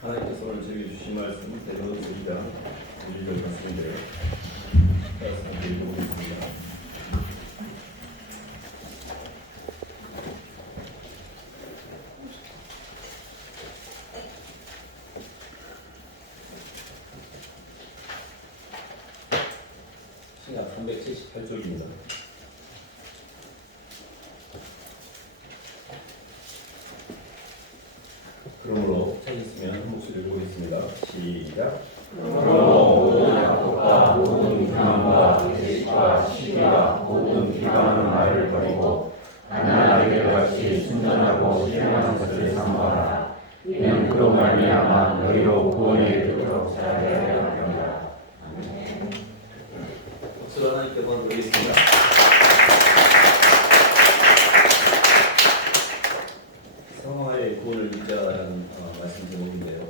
하나님께서 오늘 저에게 주신 말씀은 베드로 2장 1절 말씀인데요. 따라서 읽어보겠습니다. 신약 378쪽입니다. 그러므로 찾으시면 한 목소리 읽어보겠습니다. 시작. 그러므로 모든 약속과 모든 교만과 계시와 시기와 모든 비방하는 말을 버리고 하나님께 같이 순전하고 신령한 것을 삼가라. 이는 그로 말미암아 너희로 구원에 이르도록 잘하려 합니다. 박수로 하나님께 한번 드리겠습니다. 성화의 구원을 믿자라는 말씀 제목인데요.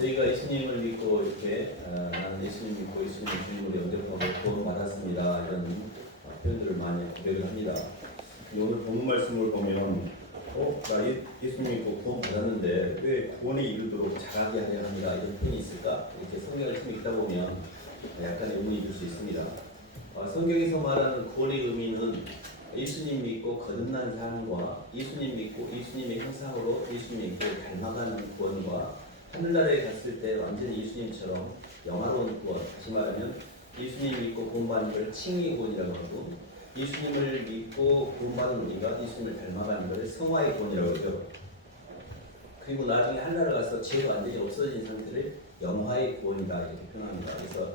저희가 예수님을 믿고 이렇게 나는 예수님 믿고 예수님 주님으로 영접하고 구원 받았습니다. 이런 표현들을 많이 고백을 합니다. 오늘 본문 말씀을 보면 나 예수님 믿고 구원 받았는데 왜 구원에 이르도록 잘하게 하려 합니다. 이런 표현이 있을까? 이렇게 성경을 좀 읽다 보면 약간의 의문이 들 수 있습니다. 성경에서 말하는 구원의 의미는 예수님 믿고 거듭난 삶과 예수님 믿고 예수님의 형상으로 예수님 믿고 닮아가는 구원과 하늘나라에 갔을 때 완전히 예수님처럼 영화로운 구원, 다시 말하면 예수님 믿고 구원받는 걸 칭의 구원이라고 하고 예수님을 믿고 구원받은 우리가 예수님을 닮아가는 것을 성화의 구원이라고 하죠. 그리고 나중에 하늘나라 가서 죄가 완전히 없어진 상태를 영화의 구원이다 이렇게 표현합니다. 그래서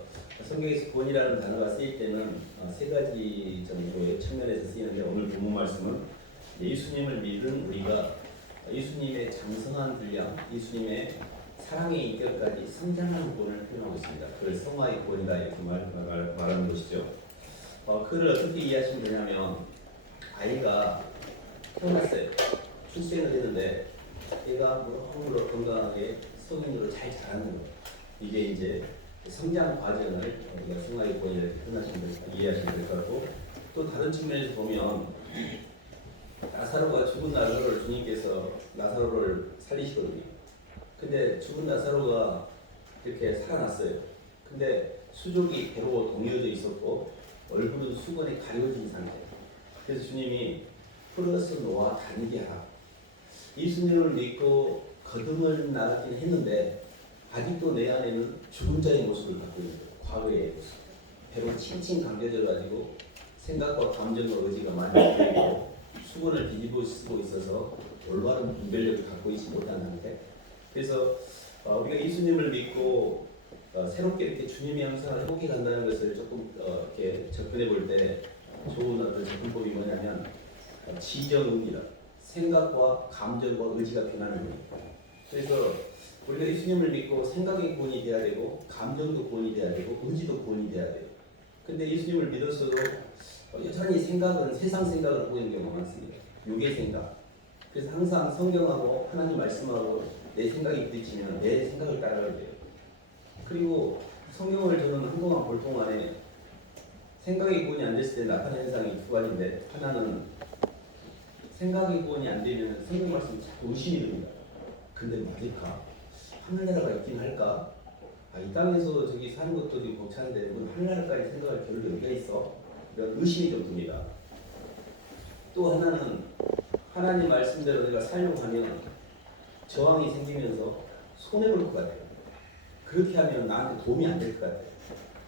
성경에서 구원이라는 단어가 쓰일 때는 세 가지 정도의 측면에서 쓰이는데 오늘 본문 말씀은 예수님을 믿은 우리가 예수님의 장성한 분량, 예수님의 사랑의 인격까지 성장하는 구원을 표현하고 있습니다. 그걸 성화의 구원이다 이렇게 말하는 것이죠. 그를 어떻게 이해하시면 되냐면 아이가 태어났어요. 출생을 했는데 얘가 너무나 건강하게 성인으로 잘 자라는 거예요. 이게 이제 성장 과정을 우리가 성화의 구원이라고 이해하시면 될 것 같고 또 다른 측면에서 보면 나사로가 죽은 나사로를 주님께서 나사로를 살리시거든요. 근데 죽은 나사로가 이렇게 살아났어요. 근데 수족이 배로 동요져 있었고 얼굴은 수건에 가려진 상태. 그래서 주님이 풀어서 놓아 다니게 하라. 예수님을 믿고 거듭을 나가긴 했는데 아직도 내 안에는 죽은 자의 모습을 갖고 있는 거예요. 과거의 모습. 배로 칭칭 감겨져가지고 생각과 감정과 의지가 많이 보이고 수건을 뒤집어 쓰고 있어서 올바른 분별력을 갖고 있지 못한 상태. 그래서 우리가 예수님을 믿고 새롭게 이렇게 주님의 형상을 회복해 간다는 것을 조금 이렇게 접근해 볼 때 좋은 어떤 접근법이 뭐냐면 지정입니다. 생각과 감정과 의지가 변하는 거니까. 그래서 우리가 예수님을 믿고 생각이 구원이 돼야 되고 감정도 구원이 돼야 되고 의지도 구원이 돼야 돼요. 근데 예수님을 믿었어도 여전히 생각은 세상 생각을 하고 있는 경우가 많습니다. 육의 생각. 그래서 항상 성경하고 하나님 말씀하고 내 생각이 부딪히면 내 생각을 따라가야 돼요. 그리고 성경을 저는 한동안 볼 동안에 생각이 구원이 안 됐을 때 나타나는 현상이 두 가지인데 하나는 생각이 구원이 안 되면 성경 말씀이 자꾸 의심이 듭니다. 근데 맞을까? 하늘나라가 있긴 할까? 이 땅에서 저기 사는 것도 되게 벅찬데 뭐 하늘나라까지 생각할 겨를이 여기가 있어? 이런 의심이 좀 듭니다. 또 하나는 하나님 말씀대로 내가 살려고 하면 저항이 생기면서 손해볼 것 같아요. 그렇게 하면 나한테 도움이 안 될 것 같아요.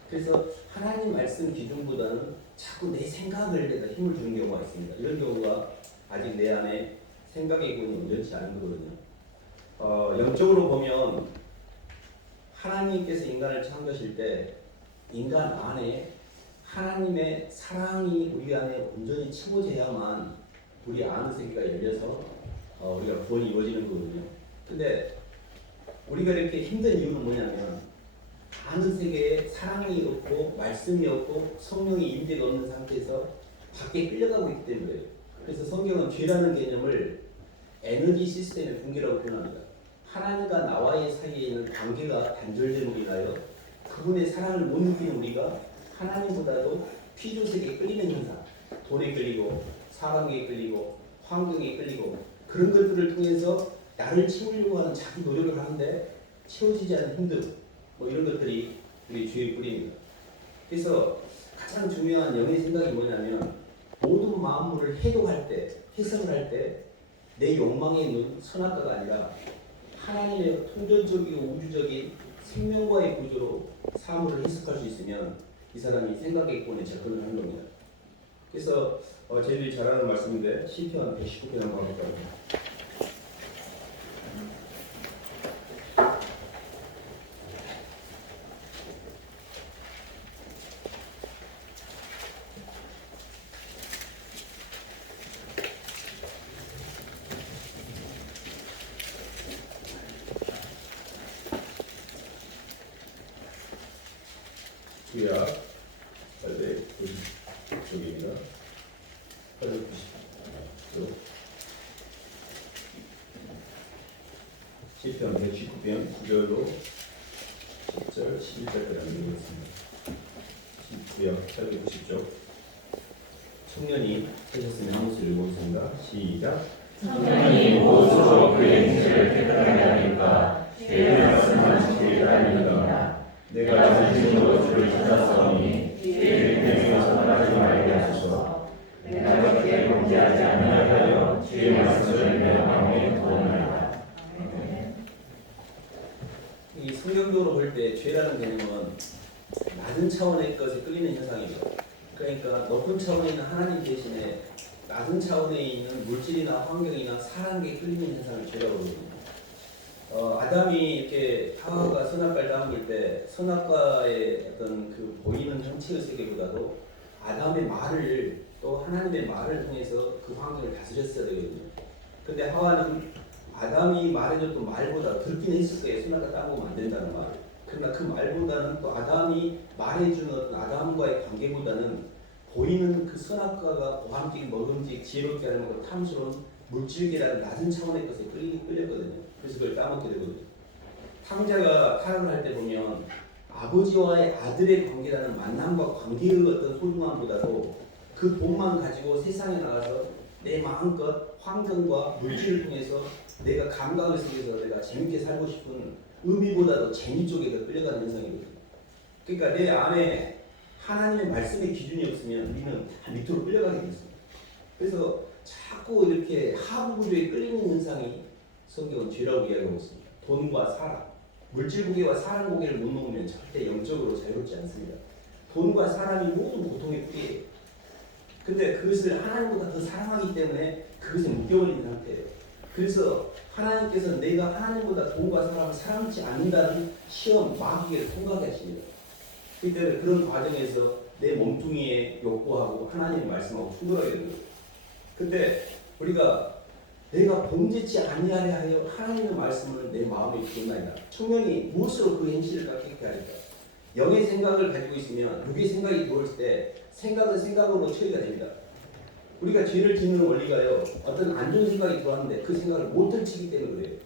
그래서 하나님 말씀 기준보다는 자꾸 내 생각을 내가 힘을 주는 경우가 있습니다. 이런 경우가 아직 내 안에 생각의 구원이 온전치 않은 거거든요. 영적으로 보면 하나님께서 인간을 창조하실 때 인간 안에 하나님의 사랑이 우리 안에 온전히 채워져야만 우리 아는 세계가 열려서 우리가 구원이 이루어지는 거거든요. 근데 우리가 이렇게 힘든 이유는 뭐냐면 아는 세계에 사랑이 없고 말씀이 없고 성령의 임재가 없는 상태에서 밖에 끌려가고 있기 때문에요. 그래서 성경은 죄라는 개념을 에너지 시스템의 붕괴라고 표현합니다. 하나님과 나와의 사이에 있는 관계가 단절됨으로 인하여 그분의 사랑을 못 느끼는 우리가 하나님보다도 피조세계에 끌리는 현상, 돈에 끌리고 사람에게 끌리고 환경에 끌리고 그런 것들을 통해서 나를 채우려고 하는 자기 노력을 하는데 채워지지 않는 힘듦, 뭐 이런 것들이 우리 죄의 뿌리입니다. 그래서 가장 중요한 영의 생각이 뭐냐면 모든 만물을 해독할 때, 해석을 할 때 내 욕망에 있는 선악과가 아니라 하나님의 통전적이고 우주적인 생명과의 구조로 사물을 해석할 수 있으면 이 사람이 생각의권에 접근을 하는 겁니다. 그래서 저희들이 잘 아는 말씀인데 시편 119편 한번 볼까요? 구약 890쪽입니다. 890쪽 시편 119편 9절로 10절 11절까지 읽어보겠습니다. 구약 890쪽 청년이 하셨으면 한 목소리 읽어보겠습니다. 시작. 청년이 무엇으로 그의 행실을 깨끗하게 하니까 죄의 말씀을 지키게 하니까 내가 진심으로 주를 찾았사오니 죄의 때문에 선하지 말게 하소서. 내가 그렇게 범죄하지 아니하게 하여 주의 말씀을 내 마음에 두었나이다. 이 성경적으로 볼 때 죄라는 개념은 낮은 차원의 것에 끌리는 현상입니다. 그러니까 높은 차원에 있는 하나님 대신에 낮은 차원에 있는 물질이나 환경이나 사람에게 끌리는 현상을 죄라고 부릅니다. 아담이 이렇게 하와가 선악과를 따먹을 때 선악과의 어떤 그 보이는 형체의 세계보다도 아담의 말을 또 하나님의 말을 통해서 그 환경을 다스렸어야 되거든요. 근데 하와는 아담이 말해줬던 말보다 듣긴 했을 거예요. 선악과 따먹으면 안 된다는 말. 그러나 그 말보다는 또 아담이 말해주는 어떤 아담과의 관계보다는 보이는 그 선악과가 보함직, 먹음직, 지혜롭게 하는 것, 탐스러운 물질계라는 낮은 차원의 것에 끌렸거든요. 그래서 그걸 따먹게 되거든요. 탕자가 타락을 할 때 보면 아버지와의 아들의 관계라는 만남과 관계의 어떤 소중함보다도 그 돈만 가지고 세상에 나가서 내 마음껏 환경과 물질을 통해서 내가 감각을 쓰면서 내가 재밌게 살고 싶은 의미보다도 재미 쪽에 더 끌려가는 현상이거든요. 그러니까 내 안에 하나님의 말씀의 기준이 없으면 우리는 다 밑으로 끌려가게 됐습니다. 그래서 자꾸 이렇게 하부 구조에 끌리는 현상이 성경은 죄라고 이야기하고 있습니다. 돈과 사람, 물질 고개와 사람 고개를 못 놓으면 절대 영적으로 자유롭지 않습니다. 돈과 사람이 모든 고통의 뿌리예요. 근데 그것을 하나님보다 더 사랑하기 때문에 그것에 묶여버린 상태예요. 그래서 하나님께서 내가 하나님보다 돈과 사람을 사랑치 않는다는 시험, 마귀를 통과하게 하십니다. 그때 그런 과정에서 내 몸뚱이에 욕구하고 하나님의 말씀하고 충돌하게 되는 거예요. 근데 우리가 내가 범죄치 아니하려 하여 하나님의 말씀을 내 마음에 두었나이다. 청년이 무엇으로 그 행실을 깨끗게 하리까? 영의 생각을 가지고 있으면 육의 생각이 들어올 때 생각은 생각으로 처리가 됩니다. 우리가 죄를 짓는 원리가요. 어떤 안 좋은 생각이 들어왔는데 그 생각을 못 들치기 때문에 그래요.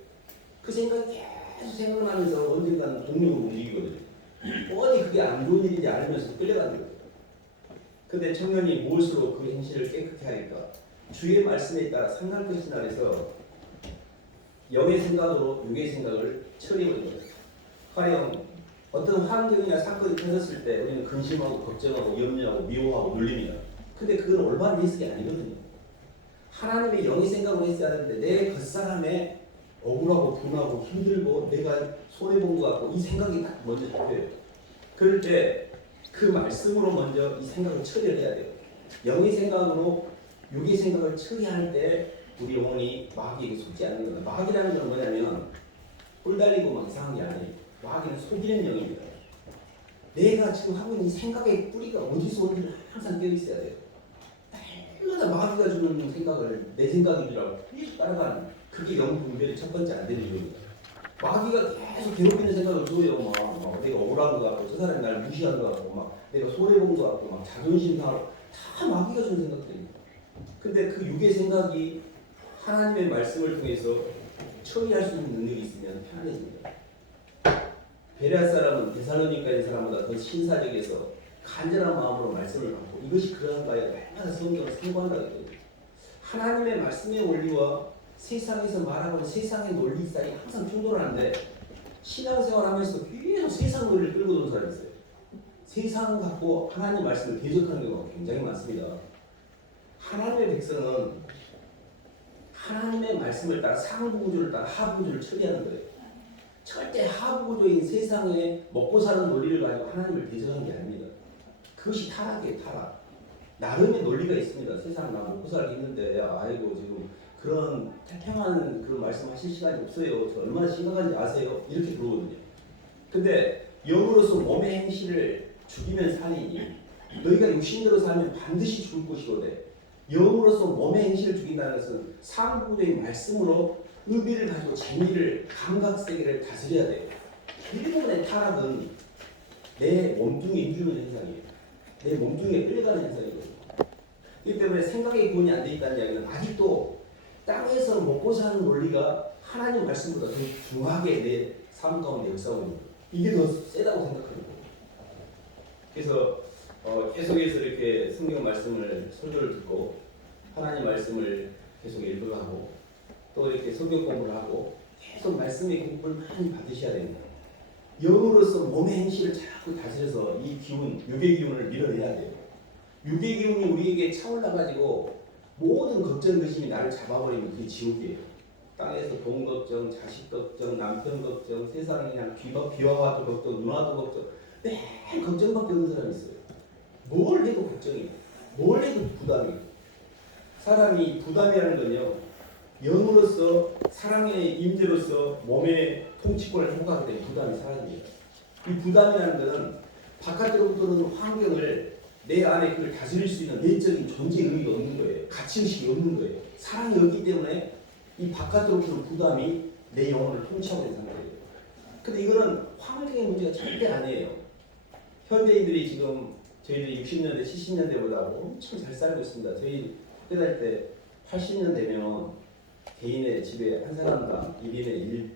그 생각이 계속 생각나면서 언젠가는 동력으로 움직이거든요. 뻔히 그게 안 좋은 일인지 알면서 끌려가는 거예요. 근데 청년이 무엇으로 그 행실을 깨끗게 하리까? 주의 말씀에 따라 상할 것이나 해서 영의 생각으로 육의 생각을 처리해버린 거예요. 가령 어떤 환경이나 사건이 터졌을 때 우리는 근심하고 걱정하고 염려하고 미워하고 눌립니다. 근데 그건 올바른 해석이 아니거든요. 하나님의 영의 생각을 했어야 하는데 내 겉사람에 억울하고 분하고 힘들고 내가 손해본 것 같고 이 생각이 딱 먼저 잡혀요. 그럴 때 그 말씀으로 먼저 이 생각을 처리를 해야 돼요. 영의 생각으로 육의 생각을 처리할 때 우리 영혼이 마귀에게 속지 않는 거다. 마귀라는 건 뭐냐면 뿔 달리고 막 이상한 게 아니에요. 마귀는 속이는 영입니다. 내가 지금 하고 있는 생각의 뿌리가 어디서 오는지를 항상 껴 있어야 돼요. 날마다 마귀가 주는 생각을 내 생각이라고 계속 따라가는 그게 영 분별이 첫 번째 안 되는 이유입니다. 마귀가 계속 괴롭히는 생각을 줘요. 막 내가 억울한 것 같고 저 사람이 날 무시한 것 같고 막 내가 손해본 것 같고 막 자존심 상하고 다 마귀가 주는 생각들입니다. 근데 그 육의 생각이 하나님의 말씀을 통해서 처리할 수 있는 능력이 있으면 편안해집니다. 베레아 사람은 데살로니가의 사람보다 더 신사적에서 간절한 마음으로 말씀을 받고 이것이 그러한가요? 날마다 성경을 상고한다고 했거든요. 하나님의 말씀의 원리와 세상에서 말하는 세상의 논리 사이 항상 충돌하는데 신앙생활 하면서 계속 세상 논리를 끌고 도는 사람이 있어요. 세상 갖고 하나님 말씀을 대적하는 경우가 굉장히 많습니다. 하나님의 백성은 하나님의 말씀을 따라 상부 구조를 따라 하부 구조를 처리하는 거예요. 절대 하부 구조인 세상에 먹고 사는 논리를 가지고 하나님을 대적하는 게 아닙니다. 그것이 타락이에요, 타락. 나름의 논리가 있습니다. 세상 나 먹고 살기 힘든데 아이고 지금 그런 태평한 그런 말씀하실 시간이 없어요. 저 얼마나 심각한지 아세요? 이렇게 그러거든요. 근데 영으로서 몸의 행실을 죽이면 살이니 너희가 육신대로 살면 반드시 죽을 것이거든. 영으로서 몸의 행실을 죽인다는 것은 상부구조의 말씀으로 의미를 가지고 재미를 감각세계를 다스려야 돼요. 대부분의 타락은 내 몸뚱이에 힘주는 현상이에요. 내 몸뚱이에 끌려가는 현상이거든요. 그렇기 때문에 생각의 구원이 안 돼 있다는 이야기는 아직도 땅에서 먹고 사는 논리가 하나님 말씀보다 더 중하게 내 삶 가운데 역사하고 있는 거예요. 이게 더 세다고 생각하는 거예요. 그래서 계속해서 이렇게 성경 말씀을 설교를 듣고 하나님 말씀을 계속 읽어가고 또 이렇게 성경 공부를 하고 계속 말씀의 공부를 많이 받으셔야 됩니다. 영으로서 몸의 행실을 자꾸 다스려서 이 기운, 육의 기운을 밀어내야 돼요. 육의 기운이 우리에게 차올라가지고 모든 걱정, 의심이 나를 잡아버리면 그게 지옥이에요. 땅에서 돈 걱정, 자식 걱정, 남편 걱정, 세상에 그냥 비와도 걱정, 누나도 걱정, 매일 걱정밖에 없는 사람이 있어요. 뭘 해도 걱정이에요. 뭘 해도 부담이에요. 사람이 부담이라는 건요, 영으로서 사랑의 임재로서 몸의 통치권을 행사하게 되면 부담이 사라집니다. 이 부담이라는 것은 바깥으로부터 오는 환경을 내 안에 그걸 다스릴 수 있는 내적인 존재의 의미가 없는 거예요. 가치의식이 없는 거예요. 사랑이 없기 때문에 이 바깥으로부터 오는 부담이 내 영혼을 통치하고 있는 상태예요. 근데 이거는 환경의 문제가 절대 아니에요. 현대인들이 지금 저희들이 60년대, 70년대보다 엄청 잘 살고 있습니다. 저희 학교 다닐 때 80년 되면 개인의 집에 한 사람당 1인의 1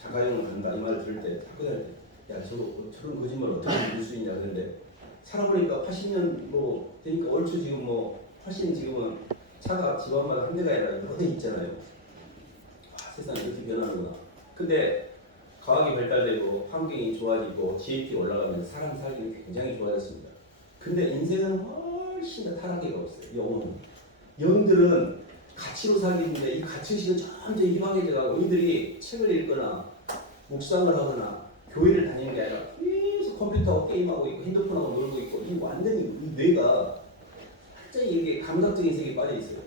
자가용을 간다 이 말을 들을 때 학교 다닐 때 야 저런 거짓말 어떻게 믿을 수 있냐 그런데 살아보니까 80년 뭐 되니까 얼추 지금 뭐 훨씬 지금은 차가 집안마다 한 대가 아니라 여러 대 있잖아요. 세상이 이렇게 변하는구나. 근데 과학이 발달되고 환경이 좋아지고 GDP 올라가면서 사람 살기는 굉장히 좋아졌습니다. 근데 인생은 훨씬 더 타락해 가고 있어요. 영혼은. 영들은 가치로 살기인데 이 가치의식은 점점 희박해져가고 이들이 책을 읽거나 묵상을 하거나 교회를 다니는 게 아니라 계속 컴퓨터하고 게임하고 있고 핸드폰하고 놀고 있고 이 완전히 이 뇌가 완전히 이게 감각적인 세계에 빠져 있어요.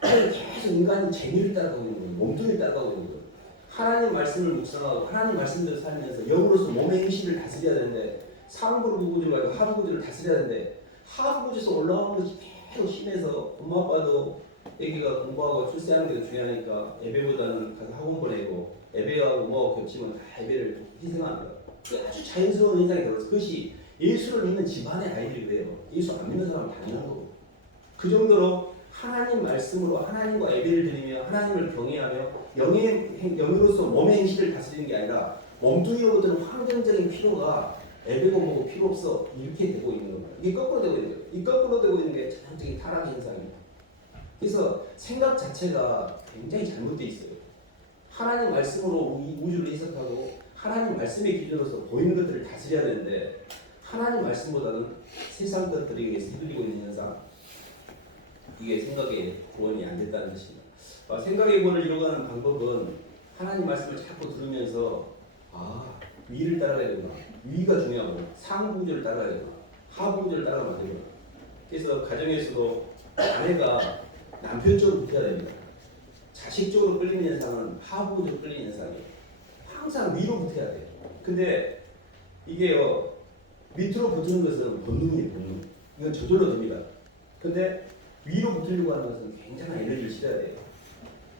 계속 인간은 재미를 따라가고 있는 거예요. 몸뚱이를 따라가고 있는 거예요. 하나님 말씀을 묵상하고 하나님 말씀대로 살면서 영으로서 몸의 행실을 다스려야 되는데 상부 구조를 가지고 하부 구조를 다스려야 되는데 하부 구조에서 올라오는 것이 계속 심해서 엄마 아빠도 애기가 공부하고 출세하는 게 중요하니까 예배보다는 가서 학원 보내고 예배하고 뭐 겹치면 다 예배를 희생합니다. 아주 자연스러운 현상이 되어서 그것이 예수를 믿는 집안의 아이들이 그래요. 예수 안 믿는 사람은 당연한 거고 그 정도로 하나님 말씀으로 하나님과 예배를 드리며 하나님을 경외하며 영으로서 몸의 행실을 다스리는 게 아니라 몸뚱이로부터 환경적인 필요가 예배고 뭐고 필요 없어 이렇게 되고 있는 겁니다. 이게 거꾸로 되고 있는 거예요. 이 거꾸로 되고 있는 게 전형적인 타락 현상입니다. 그래서 생각 자체가 굉장히 잘못되어 있어요. 하나님 말씀으로 우주를 해석하고 하나님 말씀의 기준으로서 보이는 것들을 다스려야 되는데 하나님 말씀보다는 세상 것들에 의해서 흔들리고 있는 현상 이게 생각의 구원이 안 됐다는 것입니다. 생각의 구원을 이루어가는 방법은 하나님 말씀을 자꾸 들으면서 위를 따라가야 되구나. 위가 중요하고 상부 구조를 따라가야 되구나. 하부 구조를 따라가면 안 되구나. 그래서 가정에서도 아내가 남편 쪽으로 붙어야 됩니다. 자식 쪽으로 끌리는 현상은 하부 구조로 끌리는 현상이에요. 항상 위로 붙어야 돼요. 근데 이게요 밑으로 붙는 것은 본능이에요. 본능. 이건 저절로 됩니다. 근데 위로 붙으려고 하는 것은 굉장한 에너지를 실어야 돼요.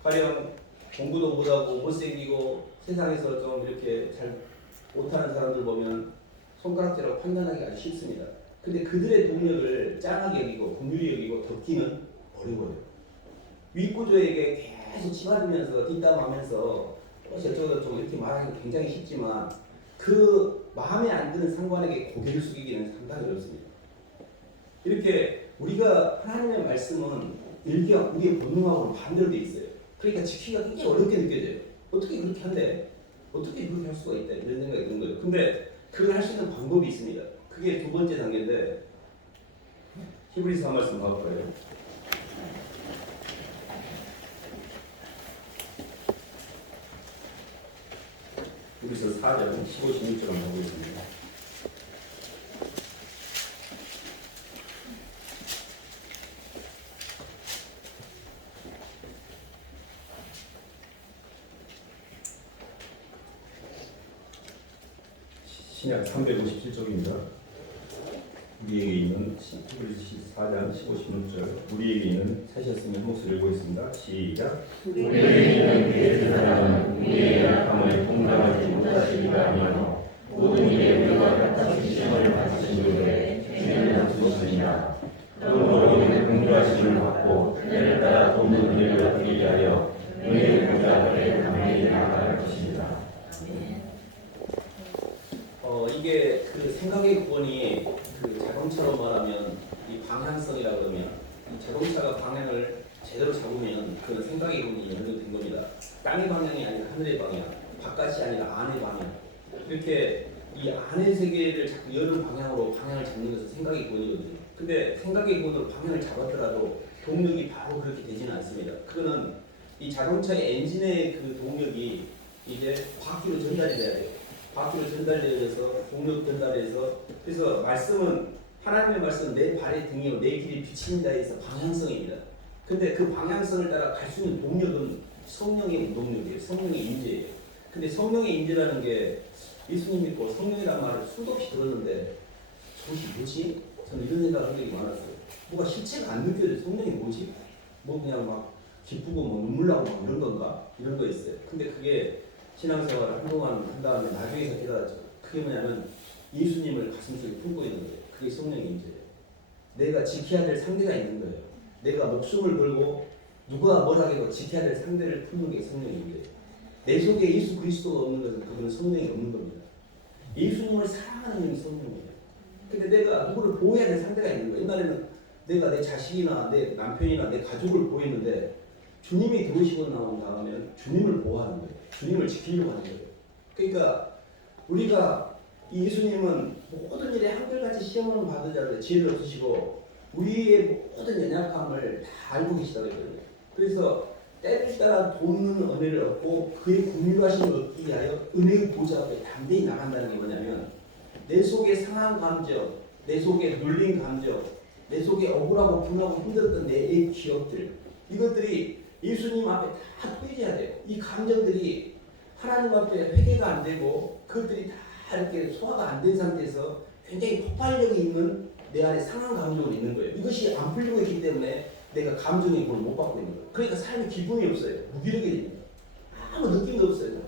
가령 공부도 못하고 못생기고 세상에서 좀 이렇게 잘 못하는 사람들 보면 손가락질하고 판단하기가 아주 쉽습니다. 근데 그들의 동력을 짱하게 여기고 긍휼히 여기고 덮기는 어려워요. 윗구조에게 계속 치받으면서 뒷담하면서 저쪽으로 좀 이렇게 말하기가 굉장히 쉽지만 그 마음에 안 드는 상관에게 고개를 숙이기는 상당히 어렵습니다. 이렇게 우리가 하나님의 말씀은 우리의 본능하고는 반대로 돼 있어요. 그러니까 지키기가 굉장히 어렵게 느껴져요. 어떻게 그렇게 한대? 어떻게 그렇게 할 수가 있다? 이런 생각이 드는 거예요. 근데 그걸 할 수 있는 방법이 있습니다. 그게 두 번째 단계인데 히브리서 한 말씀 봐볼까요? 히브리서 4장 15, 16절 한번 보겠습니다. 신약 357쪽입니다. 우리에게 있는 히브리서 4장 15, 16절 우리에게 있는 사셨으면 한 목소리 읽고 있습니다. 시작. 우리에게 있는 그의 사랑은 우리의 약함을 공감하지 못하시리가 아니하며 모든 일에 우리와 같은 시험을 받으신 후에 죄를 없으시니라. 그러므로 우리는 긍휼하심을 받고 은혜를 따라 돕는 은혜를 얻기 위하여 은혜의 보좌 앞에 담대히 나아갈 것입니다. 이게 그 생각의 구원이 그 자동차로 말하면 이 방향성이라 그러면 이 자동차가 방향을 제대로 잡으면 그 생각의 구원이 연결된 겁니다. 땅의 방향이 아니라 하늘의 방향, 바깥이 아니라 안의 방향. 이렇게 이 안의 세계를 자꾸 여는 방향으로 방향을 잡는 것은 생각의 구원이거든요. 근데 생각의 구원으로 방향을 잡았더라도 동력이 바로 그렇게 되지는 않습니다. 그거는 이 자동차의 엔진의 그 동력이 이제 바퀴로 전달이 돼야 돼요. 바퀴로 전달되어서 동력 전달해서 그래서 말씀은 하나님의 말씀은 내 발의 등이요 내 길이 비친다 해서 방향성입니다. 근데 그 방향성을 따라 갈 수 있는 동력은 성령의 운동력이에요. 성령의 임재예요. 근데 성령의 임재라는 게 예수님 믿고 성령이라는 말을 수도 없이 들었는데 저것이 뭐지? 저는 이런 생각을 한 적이 많았어요. 뭐가 실체가 안 느껴져요. 성령이 뭐지? 뭐 그냥 막 기쁘고 뭐 눈물 나고 막 이런 건가? 이런 거 있어요. 근데 그게 신앙생활을 한동안 한 다음에 나중에서 깨달았죠. 그게 뭐냐면 예수님을 가슴속에 품고 있는 거예요. 그게 성령의 임재예요. 내가 지켜야 될 상대가 있는 거예요. 내가 목숨을 걸고 누가 뭐라 해도 지켜야 될 상대를 품는 게 성령의 임재예요. 내 속에 예수 그리스도가 없는 것은 그분은 성령이 없는 겁니다. 예수님을 사랑하는 힘이 성령이에요. 근데 내가 누구를 보호해야 될 상대가 있는 거예요. 옛날에는 내가 내 자식이나 내 남편이나 내 가족을 보호했는데 주님이 들어오시고 나온 다음에 주님을 보호하는 거예요. 주님을 지키려고 하는 거예요. 그러니까 우리가 이 예수님은 모든 일에 한결같이 시험을 받으자고 지혜를 없으시고 우리의 모든 연약함을 다 알고 계시다고 했거든요. 그래서 때를 따라 돕는 은혜를 얻고 그의 긍휼하심을 얻기 위하여 은혜의 보좌 앞에 담대히 나간다는 게 뭐냐면 내 속에 상한 감정, 내 속에 눌린 감정, 내 속에 억울하고 분하고 힘들었던 내 기억들 이것들이 예수님 앞에 다 토해져야 돼요. 이 감정들이 하나님 앞에 회개가 안 되고 그것들이 다 이렇게 소화가 안 된 상태에서 굉장히 폭발력이 있는 내 안에 상한 감정이 있는 거예요. 이것이 안 풀리고 있기 때문에 내가 감정의 구원을 못 받고 있는 거예요. 그러니까 삶에 기쁨이 없어요. 무기력이 됩니다. 아무 느낌도 없어요.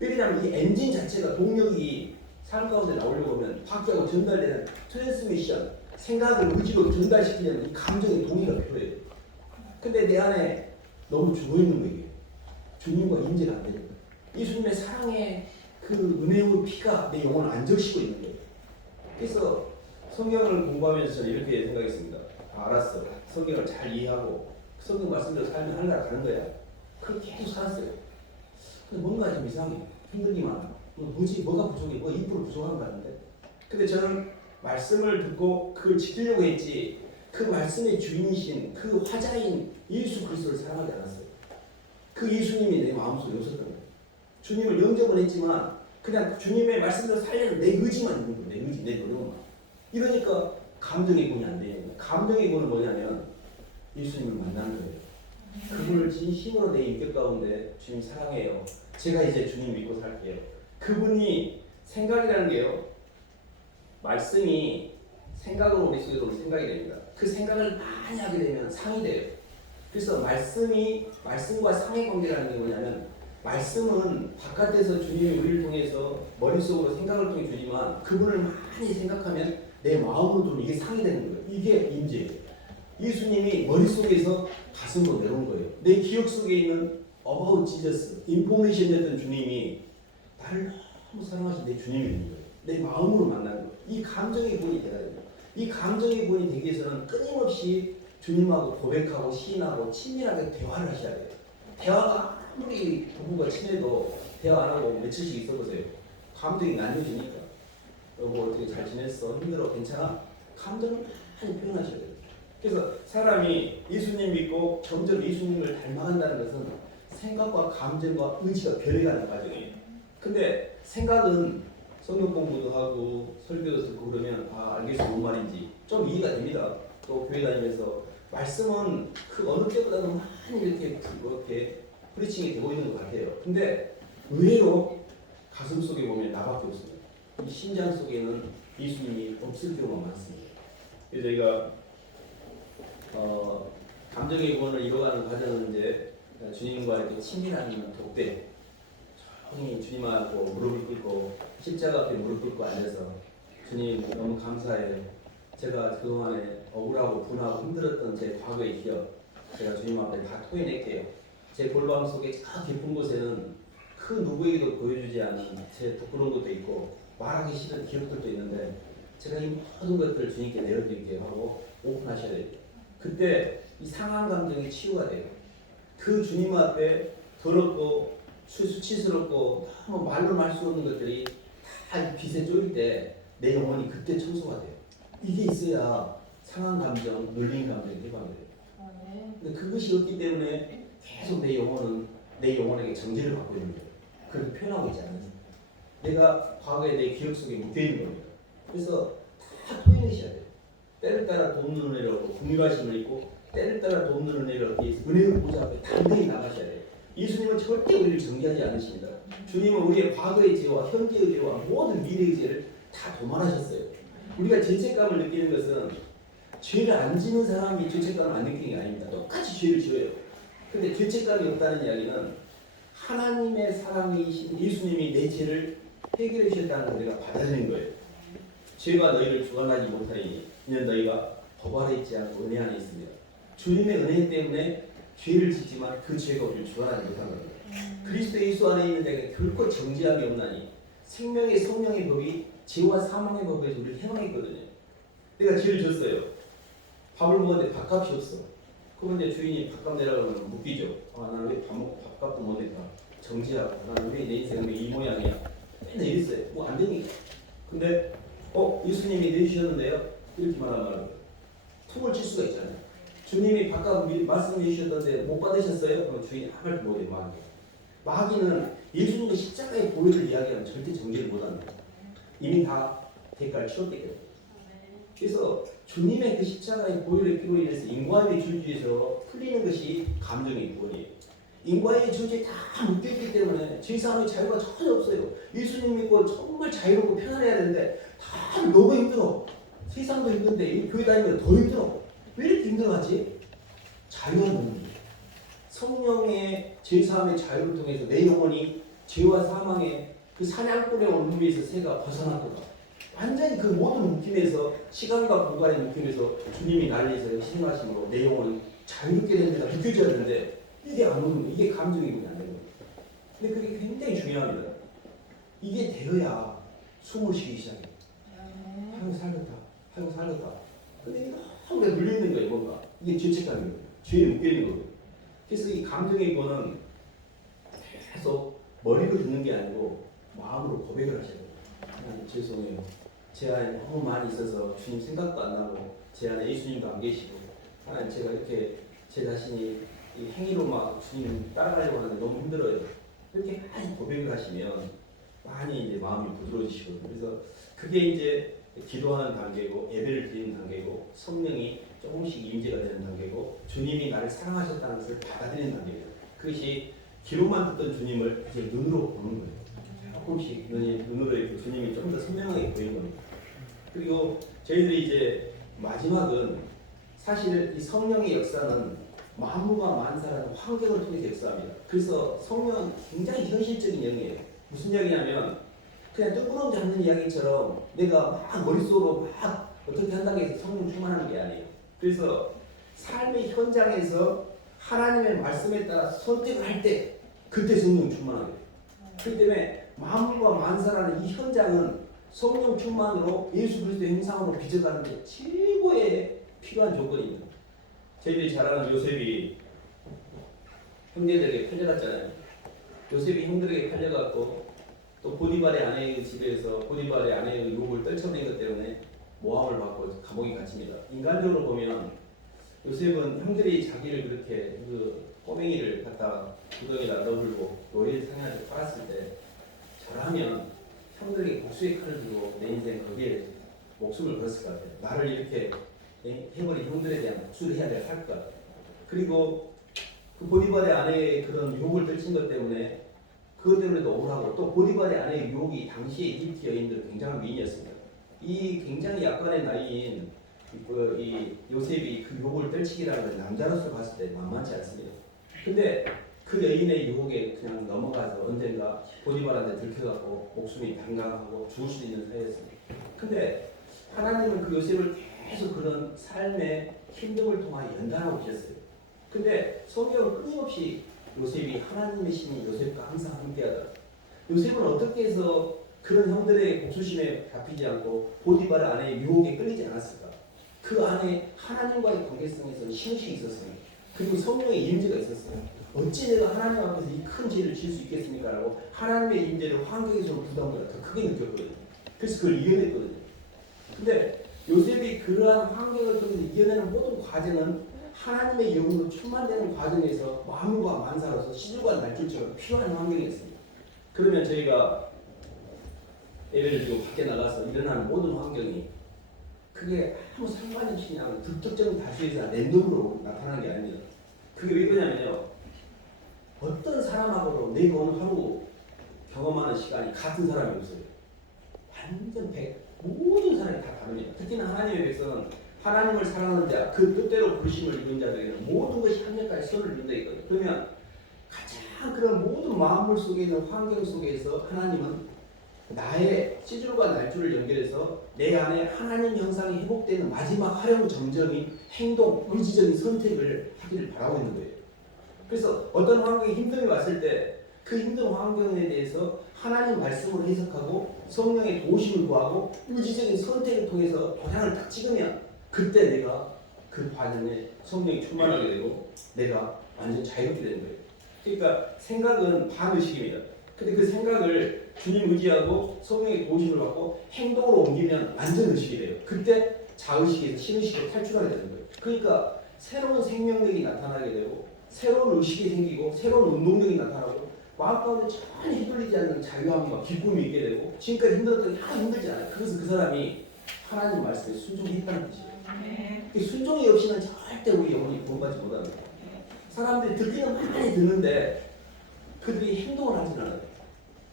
왜냐하면 이 엔진 자체가 동력이 삶 가운데 나오려고 하면 바퀴하고 전달되는 트랜스미션, 생각을 의지로 전달시키려면 이 감정의 동의가 필요해요. 근데 내 안에 너무 죽어있는 거예요. 주님과 임재가 안 되는 거예요. 예수님의 사랑의 그 은혜의 피가 내 영혼을 안정시키고 있는 거예요. 그래서 성경을 공부하면서 저는 이렇게 생각했습니다. 알았어. 성경을 잘 이해하고 성경 말씀대로 살면 하늘나라 가는 거야. 그렇게 계속 살았어요. 근데 뭔가 좀 이상해. 힘들기만 하고. 뭐지? 뭐가 부족해? 뭐가 2% 부족한 거 같은데? 근데 저는 말씀을 듣고 그걸 지키려고 했지 그 말씀의 주인이신 그 화자인 예수 그리스도를 사랑하지 않았어요. 그 예수님이 내 마음속에 없었던 거예요. 주님을 영접은 했지만 그냥 주님의 말씀대로 살려는 내 의지만 있는 거예요. 내 의지, 내 노력만. 이러니까 감정의 구원이 안 되는 거예요. 감정의 구원은 뭐냐면 예수님을 만나는 거예요. 그분을 진심으로 내 인격 가운데 주님 사랑해요. 제가 이제 주님 믿고 살게요. 그분이 생각이라는 게요. 말씀이 생각으로 우리 속에 들어오는 생각이 됩니다. 그 생각을 많이 하게 되면 상이 돼요. 그래서 말씀과 상의 관계라는 게 뭐냐면 말씀은 바깥에서 주님이 우리를 통해서 머릿속으로 생각을 통해 주지만 그분을 많이 생각하면 내 마음으로 들어오면 이게 상이 되는 거예요. 이게 임재예요. 예수님이 머릿속에서 가슴으로 내려온 거예요. 내 기억 속에 있는 about Jesus, 인포메이션이었던 주님이 나를 너무 사랑하신 내 주님이 있는 거예요. 내 마음으로 만나는 거예요. 이 감정의 구원이 되어야 됩니다. 이 감정의 구원이 되기 위해서는 끊임없이 주님하고 고백하고 시인하고 친밀하게 대화를 하셔야 돼요. 대화가 아무리 부부가 친해도 대화 안 하고 며칠씩 있어보세요. 감정이 나뉘어지니까. 여보 어떻게 잘 지냈어? 힘들어? 괜찮아? 감정을 많이 표현하셔야 돼요. 그래서 사람이 예수님 믿고 점점 예수님을 닮아간다는 것은 생각과 감정과 의지가 변해가는 과정이에요. 근데 생각은 성경 공부도 하고 설교도 듣고 그러면 알겠어 뭔 말인지 좀 이해가 됩니다. 또 교회 다니면서 말씀은 그 어느 때보다도 많이 이렇게 프리칭이 되고 있는 것 같아요. 근데 의외로 가슴 속에 보면 나밖에 없습니다. 이 심장 속에는 예수님이 없을 경우가 많습니다. 그래서 저희가 감정의 구원을 이뤄가는 과정은 이제 주님과 이렇게 친밀한 독대, 조용히 주님하고 무릎을 꿇고 십자가 앞에 무릎 꿇고 앉아서 주님 너무 감사해요. 제가 그동안에 억울하고 분하고 힘들었던 제 과거의 기억 제가 주님 앞에 다 토해낼게요. 제 골방 속에 저 깊은 곳에는 그 누구에게도 보여주지 않은 제 부끄러운 것도 있고 말하기 싫은 기억들도 있는데 제가 이 모든 것들을 주님께 내려드릴게요 하고 오픈하셔야 돼요. 그때 이 상한 감정이 치유가 돼요. 그 주님 앞에 더럽고 수치스럽고 너무 말로 말 수 없는 것들이 다 빛에 쫄릴 때 내 영혼이 그때 청소가 돼요. 이게 있어야 상한 감정, 눌린 감정이 해방이 돼요. 근데 그것이 없기 때문에 계속 내 영혼에게 정죄를 받고 있는 거예요. 그렇게 표현하고 있지 않아요. 내가 과거에 내 기억 속에 묶여 있는 겁니다. 그래서 다 토해내셔야 돼요. 때를 따라 돕는 은혜로 궁휼하심을 입고 때를 따라 돕는 은혜로 은혜의 보좌 앞에 당당히 나가셔야 돼요. 예수님은 절대 우리를 정죄하지 않으십니다. 주님은 우리의 과거의 죄와 현재의 죄와 모든 미래의 죄를 다 도말하셨어요. 우리가 죄책감을 느끼는 것은 죄를 안 지는 사람이 죄책감을 안 느끼는 게 아닙니다. 똑같이 죄를 지어요. 근데 죄책감이 없다는 이야기는 하나님의 사랑이신 예수님이 내 죄를 해결해 주셨다는 걸 내가 받아들인 거예요. 죄가 너희를 주관하지 못하리니 이는 너희가 법 아래 있지 않고 은혜 안에 있습니다. 주님의 은혜 때문에 죄를 짓지만 그 죄가 우리를 주관하지 못한 겁니다. 그리스도 예수 안에 있는 자에게 결코 정죄함이 없나니 생명의 성령의 법이 죄와 사망의 법에서 우리를 해방했거든요. 내가 죄를 졌어요. 밥을 먹었는데 밥값이 없어. 그러면 이제 주인이 밥값 내라고 하면 묻기죠. 나는 왜 밥 먹고 밥값도 못 낼까? 정지하고 나는 왜 내 인생은 왜 이 모양이야? 맨날 이랬어요. 뭐 안 되니까. 근데 예수님이 내주셨는데요. 이렇게 말하면 tum을 칠 수가 있잖아요. 주님이 밥값 말씀해 주셨던데 못 받으셨어요? 그럼 주인이 아무 말도 못해요. 마귀는 예수님의 십자가의 보혈을 이야기하면 절대 정죄를 못합니다. 이미 다 대가를 치렀기 때문에. 그래서 주님의 그 십자가의 보혈의 피로 인해서 인과의 줄지에서 풀리는 것이 감정의 구원이에요. 인과의 줄지에 다 묶여있기 때문에 죄사함의 자유가 전혀 없어요. 예수님 믿고 정말 자유롭고 편안해야 되는데 다 너무 힘들어. 세상도 힘든데 교회 다니면 더 힘들어. 왜 이렇게 힘들어하지? 자유가 없는 거예요. 성령의 죄사함의 자유를 통해서 내 영혼이 죄와 사망의 그 사냥꾼의 얼굴에서 새가 벗어났구나. 완전히 그 모든 묶임에서 시간과 공간의 묶임에서 주님이 나를 위해서 희생하심으로 내 영혼이 자유롭게 되는 데가 느껴져야 되는데 이게 안 오는 거예요. 이게 감정이 안 되는 거예요. 근데 그게 굉장히 중요합니다. 이게 되어야 숨을 쉬기 시작해요. 하고 살겠다. 근데 이게 너무 눌려있는 거예요. 뭔가 이게 죄책감이에요. 죄에 묶여있는 거예요. 그래서 이 감정의 거는 계속 머리로 듣는 게 아니고 마음으로 고백을 하셔야 돼요. 하나님 죄송해요. 제 안에 너무 많이 있어서 주님 생각도 안 나고 제 안에 예수님도 안 계시고 하나님 제가 이렇게 제 자신이 이 행위로 막 주님 따라가려고 하는데 너무 힘들어요. 이렇게 많이 고백을 하시면 많이 이제 마음이 부드러워지시거든요. 그래서 그게 이제 기도하는 단계고 예배를 드리는 단계고 성령이 조금씩 임재가 되는 단계고 주님이 나를 사랑하셨다는 것을 받아들이는 단계예요. 그것이 귀로만 듣던 주님을 이제 눈으로 보는 거예요. 조금씩 눈으로 이렇게 주님이 좀 더 선명하게 보이는 겁니다. 그리고 저희들이 이제 마지막은 사실 이 성령의 역사는 만무가 만사라는 환경을 통해서 역사합니다. 그래서 성령은 굉장히 현실적인 영이에요. 무슨 이야기냐면 그냥 뜬구름 잡는 이야기처럼 내가 막 머릿속으로 막 어떻게 한다고 해서 성령 충만하는 게 아니에요. 그래서 삶의 현장에서 하나님의 말씀에 따라 선택을 할 때 그때 성령 충만하게 돼요. 그렇기 때문에 만물과 만사라는 이 현장은 성령 충만으로 예수 그리스도의 형상으로 빚어가는 게 최고의 필요한 조건입니다. 저희들이 잘 아는 요셉이 형제들에게 팔려갔잖아요. 요셉이 형들에게 팔려갔고 또 보디발의 아내의 집에서 보디발의 아내의 유혹을 떨쳐버린 것 때문에 모함을 받고 감옥에 갇힙니다. 인간적으로 보면 요셉은 형들이 자기를 그렇게 그 꼬맹이를 갖다 구덩이에다 넣어불고 노예 상인한테 팔았을 때 저라면 형들에게 복수의 칼을 들고 내 인생 거기에 목숨을 걸었을 것 같아요. 나를 이렇게 해버린 형들에 대한 복수를 해야 될 것 같아요. 그리고 그 보디발의 아내의 그런 유혹을 떨친 것 때문에 그것 때문에도 억울하고 또 보디발의 아내의 유혹이 당시의 이집트 여인들은 굉장한 미인이었습니다. 이 굉장히 약간의 나이인 이 요셉이 그 유혹을 떨치기라는 건 남자로서 봤을 때 만만치 않습니다. 근데 그 여인의 유혹에 그냥 넘어가서 언젠가 보디발한테 들켜갖고 목숨이 당당하고 죽을 수도 있는 사이였습니다. 근데 하나님은 그 요셉을 계속 그런 삶의 힘듦을 통하여 연단하고 계셨어요. 근데 성경은 끊임없이 요셉이 하나님의 신이 요셉과 항상 함께하다. 요셉은 어떻게 해서 그런 형들의 복수심에 잡히지 않고 보디발 아내의 유혹에 끌리지 않았을까? 그 안에 하나님과의 관계성에서 신실이 있었어요. 그리고 성령의 임재가 있었어요. 어찌 내가 하나님 앞에서 이 큰 죄를 지을 수 있겠습니까? 라고 하나님의 임재를 환경에서 부담보다 더 크게 느꼈거든요. 그래서 그걸 이겨냈거든요. 근데 요셉이 그러한 환경을 통해서 이겨내는 모든 과정은 하나님의 영으로 충만되는 과정에서 만물과 만사로서 시들과 날줄처럼 필요한 환경이었습니다. 그러면 저희가 예를 들고 밖에 나가서 일어나는 모든 환경이 그게 아무 상관없이 그냥 특정 다수에서 랜덤으로 나타나는 게 아닙니다. 그게 왜 그러냐면요. 어떤 사람하고도 내가 오늘 하루 경험하는 시간이 같은 사람이 없어요. 완전 모든 사람이 다 다릅니다. 특히나 하나님의 백성은 하나님을 사랑하는 자, 그 뜻대로 부르심을 입은 자들에게는 모든 것이 한결까지 선을 이룬다 있거든요. 그러면 가장 그런 모든 마음물 속에 있는 환경 속에서 하나님은 나의 시줄과 날줄을 연결해서 내 안에 하나님 형상이 회복되는 마지막 활용 정점인 행동, 의지적인 선택을 하기를 바라고 있는 거예요. 그래서 어떤 환경이 힘듦이 왔을 때 그 힘든 환경에 대해서 하나님 말씀을 해석하고 성령의 도우심을 구하고 의지적인 선택을 통해서 도장을 딱 찍으면 그때 내가 그 과정에 성령이 충만하게 되고 내가 완전 자유롭게 되는 거예요. 그러니까 생각은 반의식입니다. 근데 그 생각을 주님 의지하고 성령의 도우심을 받고 행동으로 옮기면 완전 의식이 돼요. 그때 자의식에서 신의식으로 탈출하게 되는 거예요. 그러니까 새로운 생명력이 나타나게 되고 새로운 의식이 생기고 새로운 운동력이 나타나고 마음 가운데 전혀 휘둘리지 않는 자유함과 기쁨이 있게 되고 지금까지 힘들었던 게 하나도 힘들지 않아요. 그래서 그 사람이 하나님 말씀에 순종했다는 뜻이에요. 순종이 없이는 절대 우리 영혼이 구원받지 못합니다. 사람들이 듣기는 많이 듣는데 그들이 행동을 하지 않아요.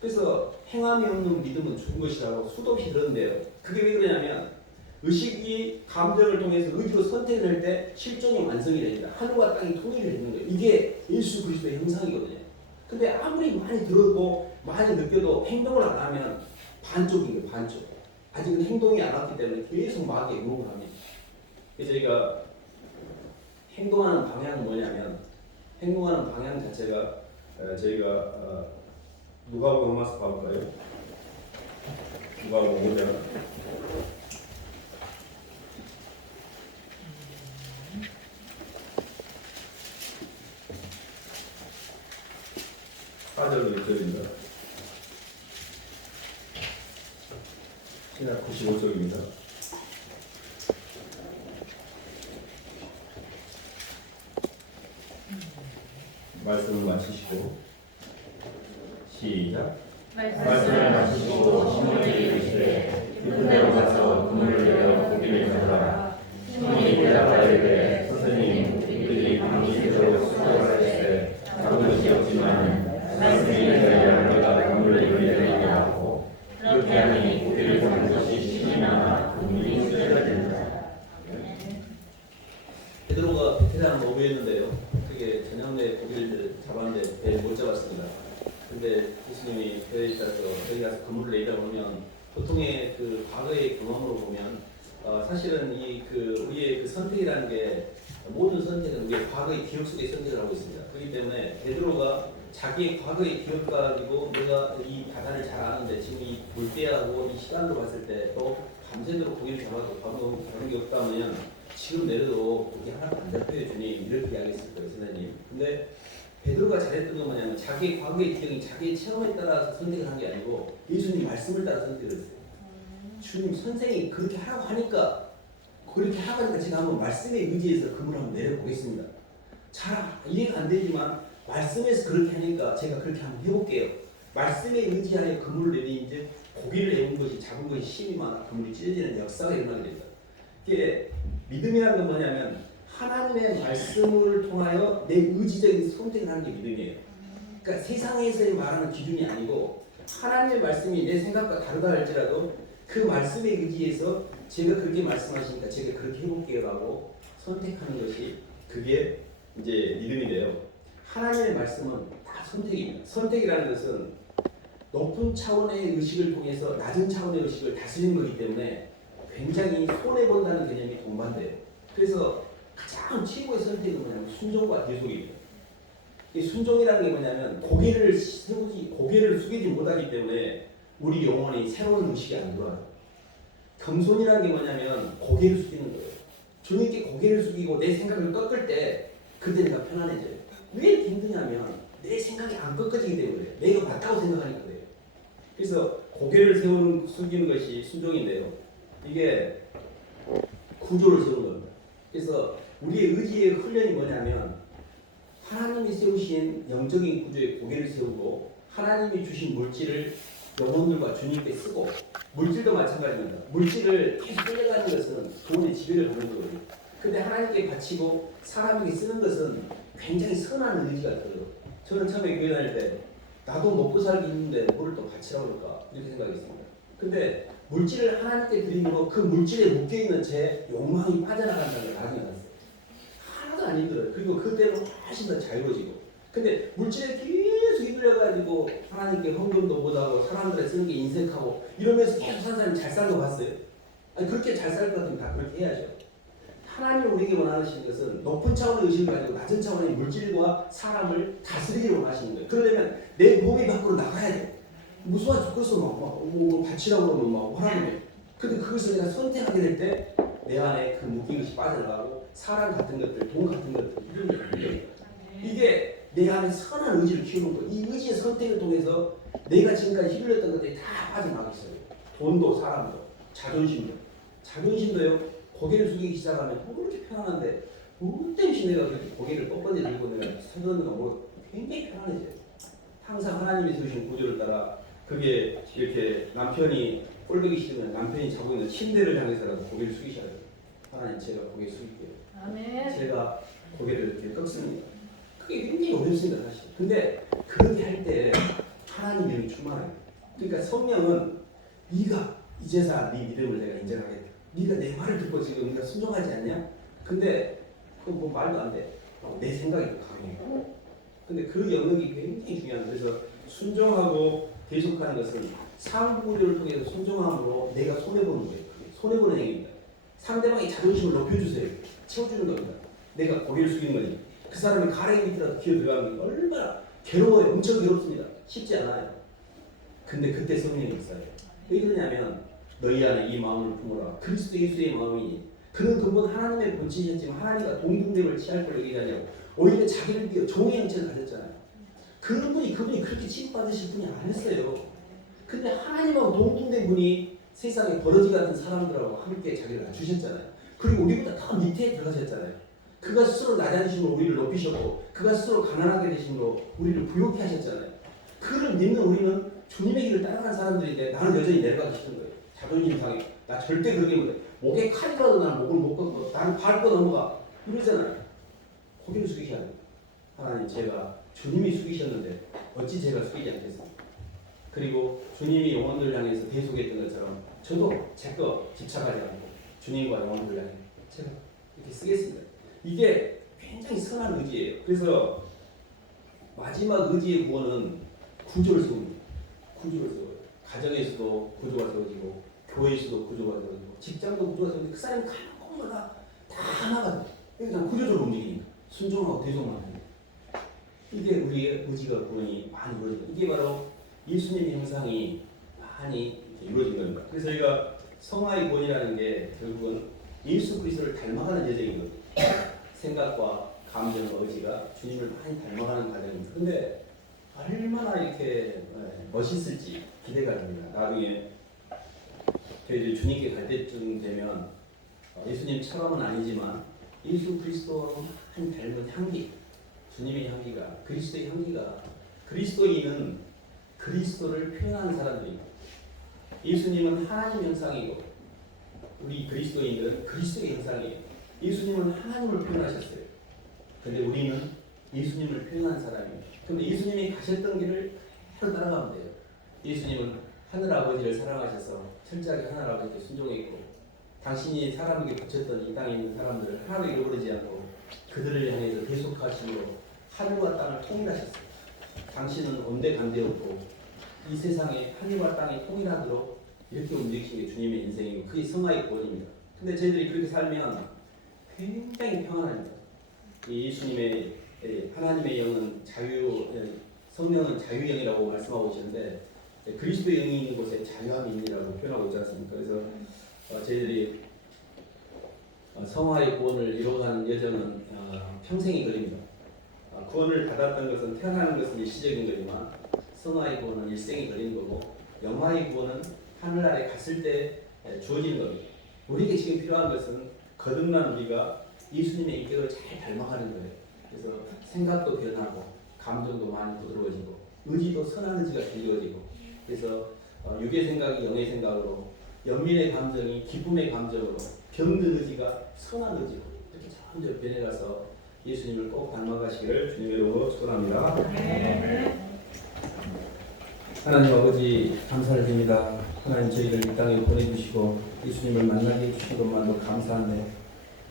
그래서 행함이 없는 믿음은 죽은 것이라고 수도 없이 들었는데요. 그게 왜 그러냐면 의식이 감정을 통해서 의지로 선택을 할 때 실존이 완성이 됩니다. 하늘과 땅이 통일이 되는 거예요. 이게 예수 그리스도의 형상이거든요. 근데 아무리 많이 들었고 많이 느껴도 행동을 안 하면 반쪽인 거예요. 반쪽. 아직은 행동이 안 왔기 때문에 계속 마귀에 유혹을 합니다. 그래서 저희가 행동하는 방향은 뭐냐면 행동하는 방향 자체가 저희가 누가복음 한번 봐볼까요? 누가복음 5장 4절로 6절입니다. 신약 95쪽입니다. 말씀을 마치시고 시작. 말씀을 마치시고 시몬에게 이르시되 그분대로 가서 그물을 내려 고기를 잡으라. 시몬이 대답하되 선생님 우리들이 방식대로 수고를 하시되 잡은 것이 없지만 말씀이 되어야 우리가 그물을 돌리게 하고 그렇게 하니 고기를 잡은 것이 신이 나와 그물이 쏟아진다. 베드로가 베테랑 어부였는데요. 그게 저녁에 고기를 잡았는데 배를 못 잡았습니다. 근데 예수님이 배에 따라서 저기 가서 그물을 내리다 보면 보통의 그 과거의 경험으로 보면 사실은 우리의 그 선택이라는 게 모든 선택은 우리의 과거의 기억 속에 선택을 하고 있습니다. 그렇기 때문에 베드로가 자기의 과거의 기억 가지고 내가 이 바다를 잘 아는데 지금 이 물때하고 이 시간으로 봤을 때 또 밤새도록 고기를 잡아도 잡은 게 없다면 지금 내려도 고기 하나도 안 잡혀요 주님 이렇게 이야기했을 거예요 선생님. 근데 베드로가 잘했던 건 뭐냐면 자기의 과거의 지경이 자기의 체험에 따라서 선택을 한 게 아니고 예수님 말씀을 따라 선택을 했어요. 주님 선생이 그렇게 하라고 하니까 제가 한번 말씀에 의지해서 그물 한번 내려보겠습니다. 잘 이해가 안 되지만 말씀에서 그렇게 하니까 제가 그렇게 한번 해볼게요. 말씀에 의지하여 그물을 내리니 이제 고기를 내온 것이 잡은 것이 힘이 많아 그물이 찢어지는 역사가 일어나게 됩니다. 이게 믿음이라는 건 뭐냐면 하나님의 말씀을 통하여 내 의지적인 선택을 하는 게 믿음이에요. 그러니까 세상에서의 말하는 기준이 아니고 하나님의 말씀이 내 생각과 다르다 할지라도 그 말씀에 의지해서 제가 그렇게 말씀하시니까 제가 그렇게 해볼게요라고 선택하는 것이 그게 이제 믿음이 돼요. 하나님의 말씀은 다 선택입니다. 선택이라는 것은 높은 차원의 의식을 통해서 낮은 차원의 의식을 다스리는 거기 때문에 굉장히 손해본다는 개념이 동반돼요. 그래서 가장 최고의 선택은 뭐냐면 순종과 대속입니다. 이 순종이라는 게 뭐냐면 고개를 숙이지 못하기 때문에 우리 영혼이 새로운 의식이 안 돌아요. 겸손이라는 게 뭐냐면 고개를 숙이는 거예요. 주님께 고개를 숙이고 내 생각을 꺾을 때 그때 내가 편안해져요. 왜 이렇게 힘드냐면 내 생각이 안 꺾어지기 때문에 내가 맞다고 생각하니까 그래요. 그래서 고개를 숙이는 것이 순종인데요. 이게 구조를 세우는 겁니다. 그래서 우리의 의지의 훈련이 뭐냐면 하나님이 세우신 영적인 구조에 고개를 세우고 하나님이 주신 물질을 영혼들과 주님께 쓰고 물질도 마찬가지입니다. 물질을 계속 끌려가는 것은 돈의 지배를 받는 거거든요. 근데 하나님께 바치고 사람에게 쓰는 것은 굉장히 선한 의지가 들어요. 저는 처음에 교회 다닐 때 나도 먹고 살기 힘든데 뭐를 또 바치라고 할까 이렇게 생각했습니다. 근데 물질을 하나님께 드리므로 그 물질에 묶여있는 제 욕망이 빠져나간다는 걸 나중에 알았어요. 하나도 안 힘들어요. 그리고 그때는 훨씬 더 자유로워지고. 근데 물질에 계속 휘둘려가지고 하나님께 헌금도 못하고 사람들에 쓰는 게 인색하고 이러면서 계속 사는 사람이 잘 사는 거 봤어요? 아니 그렇게 잘 살 것 같으면 다 그렇게 해야죠. 하나님이 우리에게 원하시는 것은 높은 차원의 의식을 가지고 낮은 차원의 물질과 사람을 다스리기를 원하시는 거예요. 그러려면 내 몸이 밖으로 나가야 돼. 무서워 죽겠어 막 바치라고 그러면 막 하라는 거예요. 근데 그것을 내가 선택하게 될 때 내 안에 그 묶인 것이 빠져나가고 사람 같은 것들, 돈 같은 것들 이런 게 이게 내 안에 선한 의지를 키우는 거예요. 이 의지의 선택을 통해서 내가 지금까지 휘둘렸던 것들이 다 빠져나가겠어요. 돈도 사람도 자존심도요. 고개를 숙이기 시작하면 그렇게 편안한데 뭐 때문에 내가 그렇게 고개를 뻣뻣이 들고 내가 서두르는 거 모르고 굉장히 편안해져요. 항상 하나님이 세우신 구조를 따라 그게 이렇게 남편이 꼴보기 싫으면 남편이 자고 있는 침대를 향해서라도 고개를 숙이셔야 돼요. 하나님 제가 고개 숙일게요. 아멘. 제가 고개를 이렇게 꺾습니다. 그게 굉장히 어렵습니다 사실. 근데 그렇게 할 때 하나님 이름이 충만해요. 그러니까 성령은 네가 이제서 네 믿음을 내가 인정하겠다. 네가 내 말을 듣고 지금 네가 순종하지 않냐? 근데 그건 뭐 말도 안 돼. 내 생각이 더 강해. 근데 그 영역이 굉장히 중요한 거예요. 그래서 순종하고 계속하는 것은 상부구조를 통해서 순종함으로 내가 손해보는 거예요. 손해보는 행위입니다. 상대방의 자존심을 높여주세요. 채워주는 겁니다. 내가 고개를 숙이는 거니. 그 사람이 가랭이 밑으로 기어 들어가는 게 얼마나 괴로워요. 엄청 괴롭습니다. 쉽지 않아요. 근데 그때 성령이 있어요. 왜 그러냐면 너희 안에 이 마음을 품어라. 그리스도 예수의 마음이니 그는 근본 하나님의 본체이셨지만 하나님과 동등됨을 취할 걸 얘기하냐고. 오히려 자기를 비워 종의 형체를 가졌잖아요. 그분이 그렇게 취급받으실 분이 아니었어요. 근데 하나님하고 동등된 분이 세상에 버러지 같은 사람들하고 함께 자기를 낮추셨잖아요. 그리고 우리보다 더 밑에 들어가셨잖아요. 그가 스스로 낮아지심으로 우리를 높이셨고 그가 스스로 가난하게 되심으로 우리를 부욕해 하셨잖아요. 그를 믿는 우리는 주님의 길을 따라가는 사람들인데 나는 여전히 내려가기 싫은 거예요. 자존심 상해. 나 절대 그러게 못해. 목에 칼이라도 나는 목을 못 꺾고 나는 밟고 넘어가. 이러잖아요. 고개를 숙이셔야 돼요. 하나님 제가 주님이 숙이셨는데 어찌 제가 숙이지 않겠습니까? 그리고 주님이 영혼들을 향해서 대속했던 것처럼 저도 제 거 집착하지 않고 주님과 영혼들을 향해 제가 이렇게 쓰겠습니다. 이게 굉장히 선한 의지예요. 그래서 마지막 의지의 구원은 구조를 세웁니다. 구조를 세워요. 가정에서도 구조가 세워지고 교회에서도 구조가 세워지고 직장도 구조가 세워지고 그 사람이 가는 곳마다 다 하나가 돼요. 그러니까 구조적으로 움직이니까 순종하고 대속만 합니다. 이게 우리의 의지가 구원이 많이 이루어져요. 이게 바로 예수님의 형상이 많이 이루어진 겁니다. 그래서 저희가 성화의 구원이라는 게 결국은 예수 그리스도를 닮아가는 예정인 거예요. 생각과 감정, 의지가 주님을 많이 닮아가는 과정입니다. 근데 얼마나 이렇게 멋있을지 기대가 됩니다. 나중에 저희들이 주님께 갈 때쯤 되면 예수님처럼은 아니지만 예수 그리스도로 한 닮은 향기, 주님의 향기가, 그리스도의 향기가, 그리스도인은 그리스도를 표현하는 사람들입니다. 예수님은 하나님 형상이고 우리 그리스도인들은 그리스도의 형상이에요. 예수님은 하나님을 표현하셨어요. 근데 우리는 예수님을 표현한 사람이에요. 그런데 예수님이 가셨던 길을 바로 따라가면 돼요. 예수님은 하늘 아버지를 사랑하셔서 철저하게 하늘 아버지께 순종했고 당신이 사람에게 붙였던 이 땅에 있는 사람들을 하나도 잃어버리지 않고 그들을 향해서 대속하심으로 하늘과 땅을 통일하셨어요. 당신은 온데간데없고 이 세상에 하늘과 땅이 통일하도록 이렇게 움직이신 게 주님의 인생이고 그게 성화의 구원입니다. 근데 저희들이 그렇게 살면 굉장히 평안합니다. 이 예수님의 하나님의 영은 성령은 자유영이라고 말씀하고 계시는데 그리스도의 영이 있는 곳에 자유함이 있느라고 표현하고 있지 않습니까? 그래서 저희들이 성화의 구원을 이루어가는 여정은 평생이 걸립니다. 구원을 받았던 것은 태어나는 것은 일시적인 거지만 성화의 구원은 일생이 걸리는 거고 영화의 구원은 하늘나라에 갔을 때 주어지는 겁니다. 우리에게 지금 필요한 것은 거듭난 우리가 예수님의 인격을 잘 닮아가는 거예요. 그래서 생각도 변하고 감정도 많이 부드러워지고 의지도 선한 의지가 길어지고 그래서 육의 생각이 영의 생각으로 연민의 감정이 기쁨의 감정으로 병든 의지가 선한 의지로 이렇게 점점 변해가서 예수님을 꼭 닮아가시기를 주님의 이름으로 축원합니다. 하나님 아버지 감사를 드립니다. 하나님 저희를 이 땅에 보내주시고 예수님을 만나게 해주신 것만도 감사한데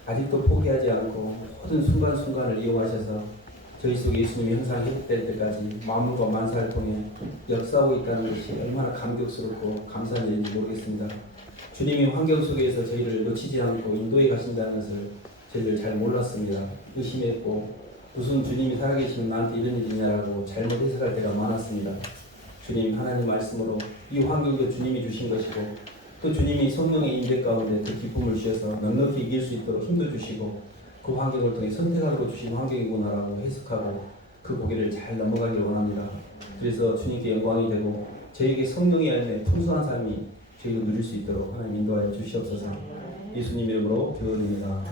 아직도 포기하지 않고 모든 순간순간을 이용하셔서 저희 속에 예수님의 형상이 회복될 때까지 만물과 만사를 통해 역사하고 있다는 것이 얼마나 감격스럽고 감사한 일인지 모르겠습니다. 주님이 환경 속에서 저희를 놓치지 않고 인도해 가신다는 것을 저희들 잘 몰랐습니다. 의심했고 무슨 주님이 살아계시면 나한테 이런 일이 있냐라고 잘못 해석할 때가 많았습니다. 주님 하나님 말씀으로 이 환경도 주님이 주신 것이고 또 주님이 성령의 임재 가운데 그 기쁨을 주셔서 넉넉히 이길 수 있도록 힘도 주시고 그 환경을 통해 선택하도록 주신 환경이구나라고 해석하고 그 고개를 잘 넘어가길 원합니다. 그래서 주님께 영광이 되고 저에게 성령의 열매 풍성한 삶이 저희도 누릴 수 있도록 하나님 인도하여 주시옵소서. 예수님 이름으로 기도드립니다.